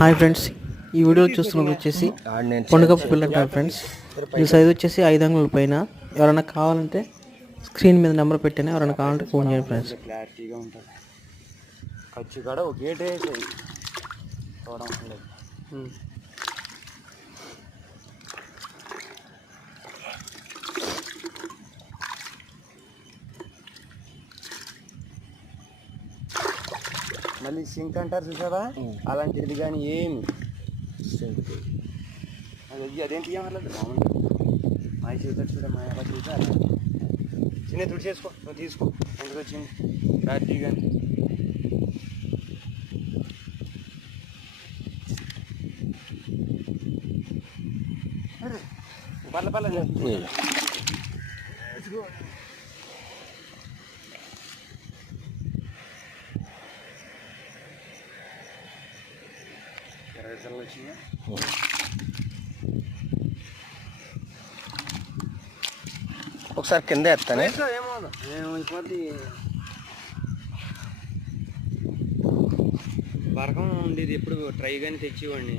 Hi friends, ఈ video చూస్తున్నది వచ్చేసి పండుగ పిల్ల అంటారు ఫ్రెండ్స్. ఈ సైజు వచ్చేసి 5 అంగుళాల పైన. ఎవరైనా కావాలంటే స్క్రీన్ మీద నెంబర్ పెట్టాను, ఎవరైనా కావాలంటే ఫోన్ చేయండి ఫ్రెండ్స్. క్లారిటీగా ఉంటుంది. ఖర్చు కూడా ఒకేటే చూడలేదు. మళ్ళీ సింక్ అంటారు చూసావా, అలాంటిది కానీ ఏమి అదేం తీయమర్లేదు. మామూలుగా మా చూసాడు చూడ, మా ఎలా చూసా చిన్న తుడి చేసుకో, నువ్వు తీసుకో. ఎందుకు వచ్చింది క్లారిటీ కానీ పర్ల పర్ల వచ్చిందా. ఒకసారి కింద ఎత్తానే ఏమో బరకం ఉండేది. ఎప్పుడు ట్రై కానీ తెచ్చేవాడిని.